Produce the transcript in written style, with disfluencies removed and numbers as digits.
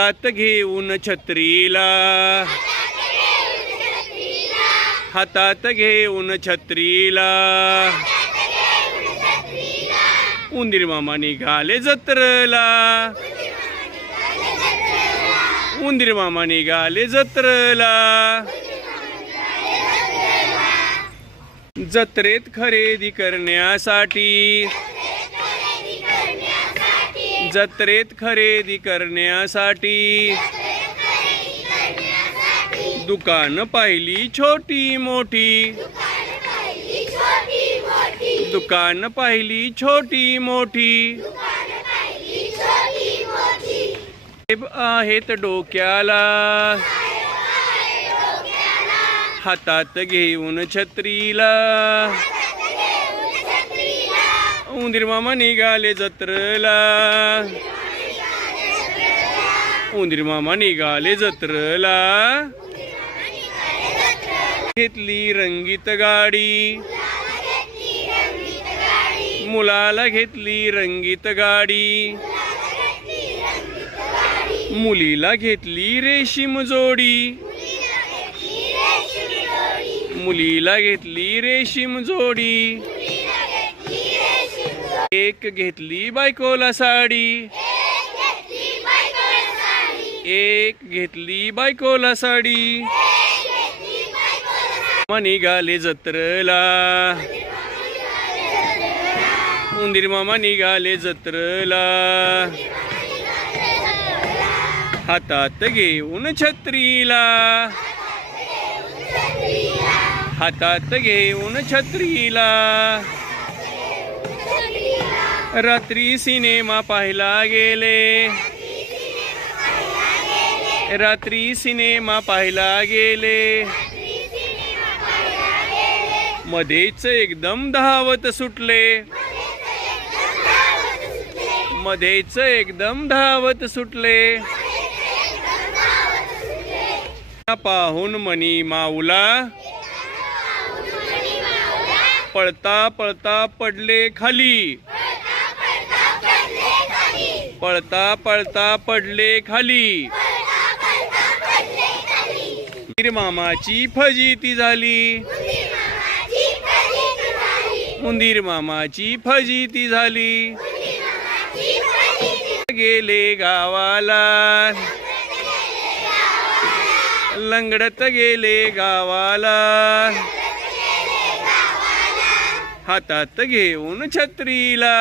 हातात घेऊन छत्रीला, हातात घेऊन छत्रीला, उंदीर मामा निघाले जत्रेला, उंदीर मामा निघाले जत्रेला. जत्रेत खरेदी करण्यासाठी, जत्रेत खरेदी करण्यासाठी, दुकान पाहिली छोटी मोठी, दुकान पाहिली छोटी मोठी. साहेब आहेत डोक्याला, हातात घेऊन छत्रीला, उंदीर मामा निघाले जत्रेला, उंदीर मामा निघाले जत्रेला. घेतली रंगीत गाडी, मुलाला घेतली रंगीत गाडी, मुलीला घेतली रेशीम जोडी, मुलीला घेतली रेशीम जोडी. एक घेतली बायकोला साडी, एक घेतली बायकोला साडी. निघाले जत्रेला, उंदीर मामा निघाले जत्रेला, हातात घेऊन छत्रीला, हातात घेऊन छत्रीला. रात्री सिनेमा पाहायला गेले, रात्री सिनेमा पाहायला गेले, मध्येच एकदम धावत सुटले, मध्येच एकदम धावत सुटले. पाहून मनी माऊला, पळता पळता पडले खाली, पळता पळता पडले खाली. उंदीर मामाची फजिती झाली, उंदीर मामाची फजिती झाली. गेले गावाला, लंगडत गेले गावाला, हातात घेऊन छत्रीला.